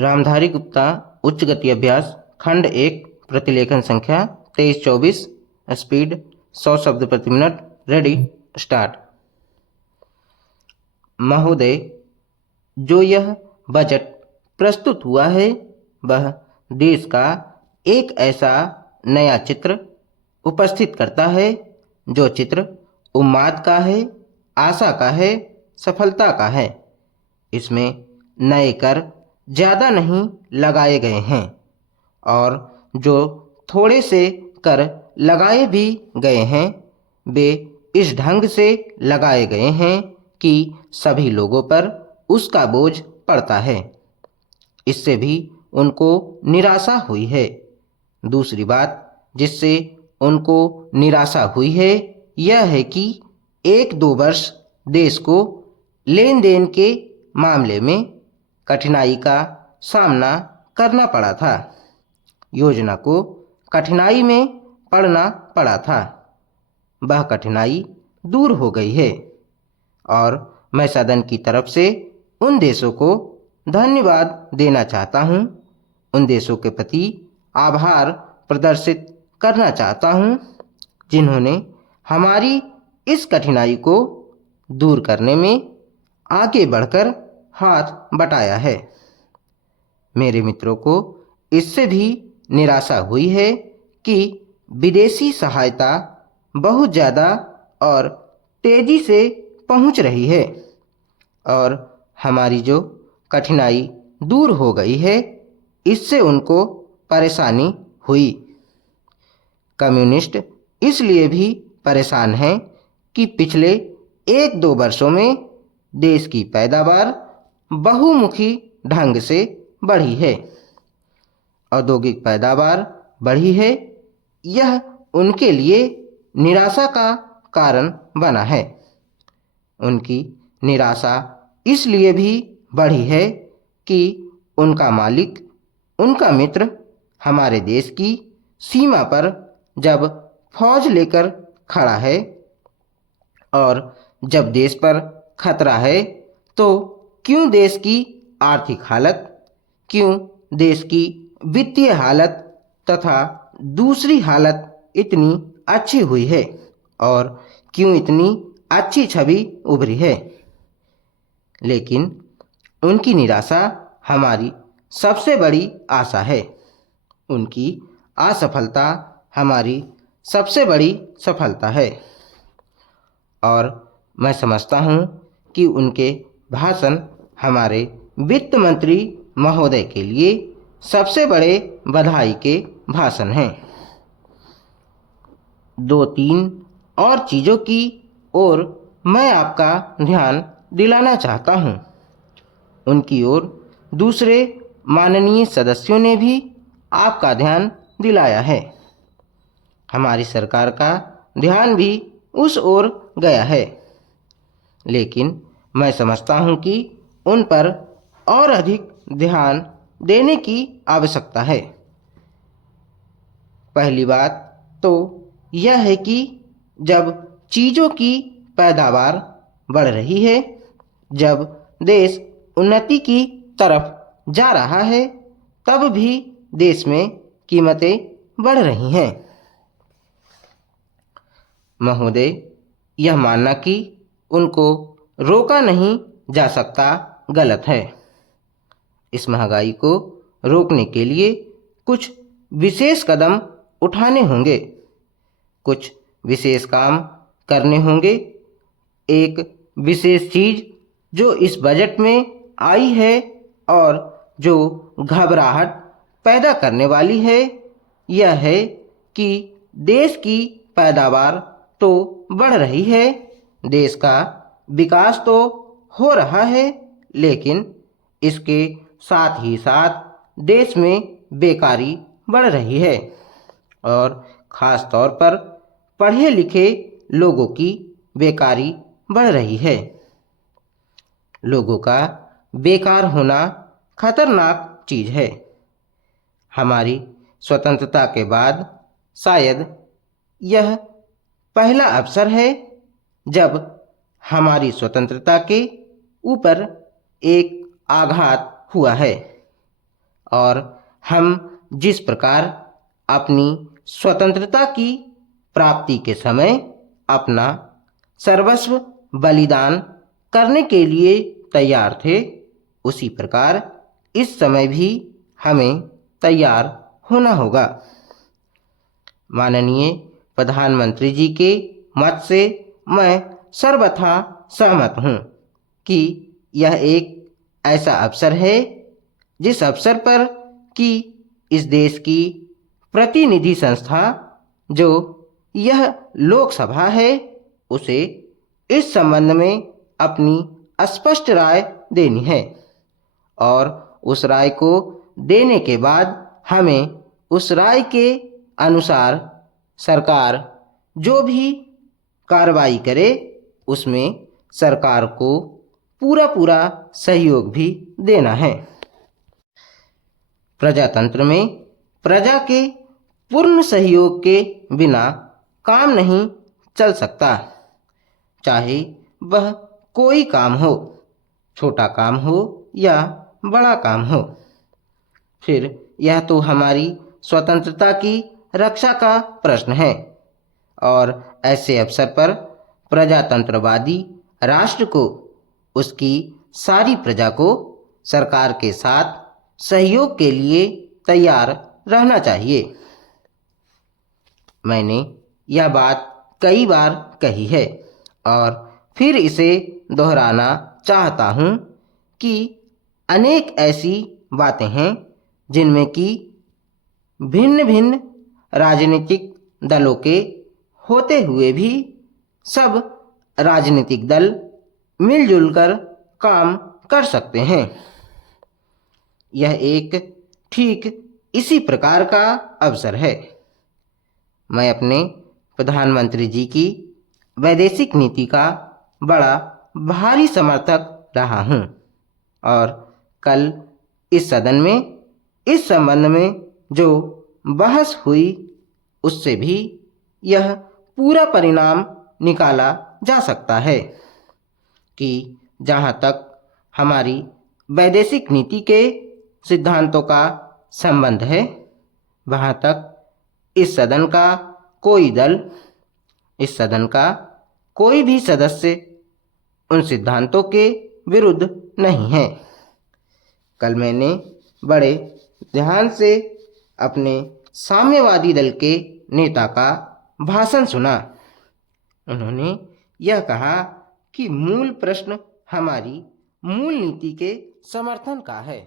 रामधारी गुप्ता उच्च गति अभ्यास खंड 1 प्रतिलेखन संख्या 2324 स्पीड 100 शब्द प्रति मिनट। Ready start. महोदय, जो यह बजट प्रस्तुत हुआ है वह देश का एक ऐसा नया चित्र उपस्थित करता है जो चित्र उन्माद का है, आशा का है, सफलता का है। इसमें नए कर ज़्यादा नहीं लगाए गए हैं और जो थोड़े से कर लगाए भी गए हैं वे इस ढंग से लगाए गए हैं कि सभी लोगों पर उसका बोझ पड़ता है। इससे भी उनको निराशा हुई है। दूसरी बात जिससे उनको निराशा हुई है यह है कि 1-2 वर्ष देश को लेन देन के मामले में कठिनाई का सामना करना पड़ा था। योजना को कठिनाई में पड़ना पड़ा था। वह कठिनाई दूर हो गई है और मैं सदन की तरफ से उन देशों को धन्यवाद देना चाहता हूँ, उन देशों के प्रति आभार प्रदर्शित करना चाहता हूँ जिन्होंने हमारी इस कठिनाई को दूर करने में आगे बढ़कर हाथ बटाया है। मेरे मित्रों को इससे भी निराशा हुई है कि विदेशी सहायता बहुत ज़्यादा और तेज़ी से पहुंच रही है और हमारी जो कठिनाई दूर हो गई है इससे उनको परेशानी हुई। कम्युनिस्ट इसलिए भी परेशान हैं कि पिछले 1-2 वर्षों में देश की पैदावार बहुमुखी ढंग से बढ़ी है। औद्योगिक पैदावार बढ़ी है। यह उनके लिए निराशा का कारण बना है। उनकी निराशा इसलिए भी बढ़ी है कि उनका मालिक, उनका मित्र हमारे देश की सीमा पर जब फौज लेकर खड़ा है और जब देश पर खतरा है तो क्यों देश की आर्थिक हालत, क्यों देश की वित्तीय हालत तथा दूसरी हालत इतनी अच्छी हुई है और क्यों इतनी अच्छी छवि उभरी है। लेकिन उनकी निराशा हमारी सबसे बड़ी आशा है। उनकी असफलता हमारी सबसे बड़ी सफलता है और मैं समझता हूँ कि उनके भाषण हमारे वित्त मंत्री महोदय के लिए सबसे बड़े बधाई के भाषण हैं। 2-3 और चीज़ों की ओर मैं आपका ध्यान दिलाना चाहता हूँ। उनकी ओर दूसरे माननीय सदस्यों ने भी आपका ध्यान दिलाया है। हमारी सरकार का ध्यान भी उस ओर गया है। लेकिन मैं समझता हूँ कि उन पर और अधिक ध्यान देने की आवश्यकता है। पहली बात तो यह है कि जब चीज़ों की पैदावार बढ़ रही है, जब देश उन्नति की तरफ जा रहा है, तब भी देश में कीमतें बढ़ रही हैं। महोदय, यह मानना कि उनको रोका नहीं जा सकता गलत है। इस महंगाई को रोकने के लिए कुछ विशेष कदम उठाने होंगे, कुछ विशेष काम करने होंगे। एक विशेष चीज़ जो इस बजट में आई है और जो घबराहट पैदा करने वाली है यह है कि देश की पैदावार तो बढ़ रही है, देश का विकास तो हो रहा है, लेकिन इसके साथ ही साथ देश में बेकारी बढ़ रही है और ख़ास तौर पर पढ़े लिखे लोगों की बेकारी बढ़ रही है। लोगों का बेकार होना खतरनाक चीज़ है। हमारी स्वतंत्रता के बाद शायद यह पहला अवसर है जब हमारी स्वतंत्रता के ऊपर एक आघात हुआ है। और हम जिस प्रकार अपनी स्वतंत्रता की प्राप्ति के समय अपना सर्वस्व बलिदान करने के लिए तैयार थे, उसी प्रकार इस समय भी हमें तैयार होना होगा। माननीय प्रधानमंत्री जी के मत से मैं सर्वथा सहमत हूँ कि यह एक ऐसा अवसर है जिस अवसर पर कि इस देश की प्रतिनिधि संस्था जो यह लोकसभा है उसे इस संबंध में अपनी स्पष्ट राय देनी है और उस राय को देने के बाद हमें उस राय के अनुसार सरकार जो भी कार्रवाई करे उसमें सरकार को पूरा पूरा सहयोग भी देना है। प्रजातंत्र में प्रजा के पूर्ण सहयोग के बिना काम नहीं चल सकता, चाहे वह कोई काम हो, छोटा काम हो या बड़ा काम हो। फिर यह तो हमारी स्वतंत्रता की रक्षा का प्रश्न है और ऐसे अवसर पर प्रजातंत्रवादी राष्ट्र को उसकी सारी प्रजा को सरकार के साथ सहयोग के लिए तैयार रहना चाहिए। मैंने यह बात कई बार कही है और फिर इसे दोहराना चाहता हूँ कि अनेक ऐसी बातें हैं जिनमें कि भिन्न भिन्न राजनीतिक दलों के होते हुए भी सब राजनीतिक दल मिलजुल कर काम कर सकते हैं। यह एक ठीक इसी प्रकार का अवसर है। मैं अपने प्रधानमंत्री जी की वैदेशिक नीति का बड़ा भारी समर्थक रहा हूँ और कल इस सदन में इस संबंध में जो बहस हुई उससे भी यह पूरा परिणाम निकाला जा सकता है कि जहाँ तक हमारी वैदेशिक नीति के सिद्धांतों का संबंध है वहाँ तक इस सदन का कोई दल, इस सदन का कोई भी सदस्य उन सिद्धांतों के विरुद्ध नहीं है। कल मैंने बड़े ध्यान से अपने साम्यवादी दल के नेता का भाषण सुना। उन्होंने यह कहा कि मूल प्रश्न हमारी मूल नीति के समर्थन का है।